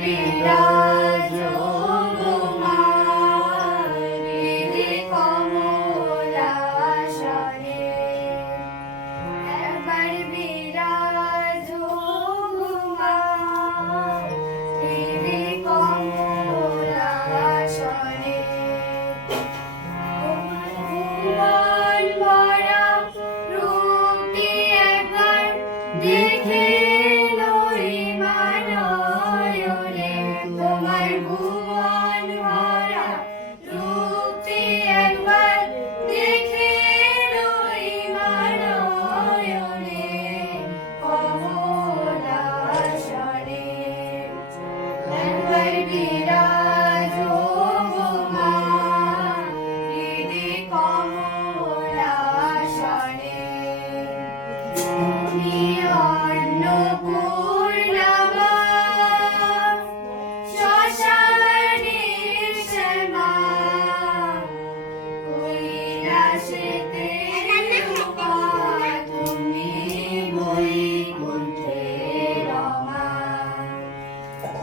বিরাজ মা গিরি কমলাসনে একবার বিরাজ মা গিরি কমলাসনে ভুবন ভরা রূপটি একবার দেখে তোমার ভুবন ভরা রূপটি একবার দেখে নয়নে কমলাসনে একবার বিরাজ মা হৃদি কমলাসনে তুমি অন্নপূর্ণা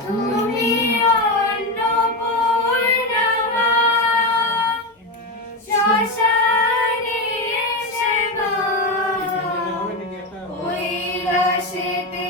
তুমি অন্নপূর্ণা মা শ্মশানে সেবা কৈলাসেতে